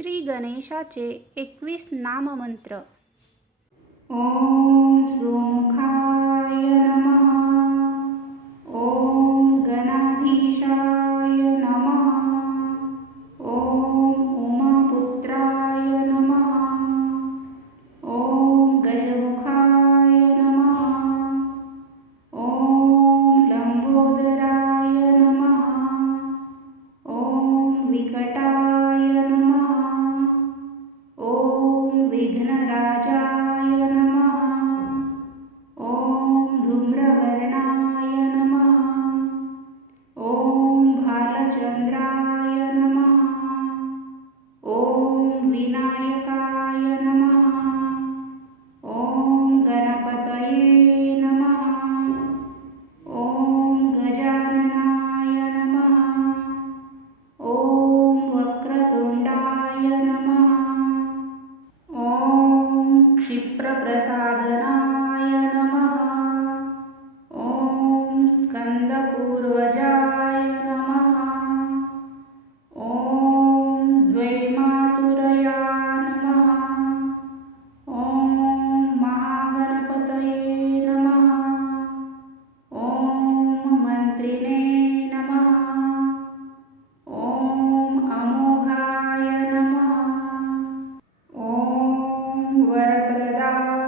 श्री गणेशाचे एकवीस नाममंत्र. ओम सोमुखा विघ्नराजाय नमः। ॐ धूम्रवर्णाय नमः। ॐ भालचन्द्राय नमः। ॐ विनायकाय ॐ Bye.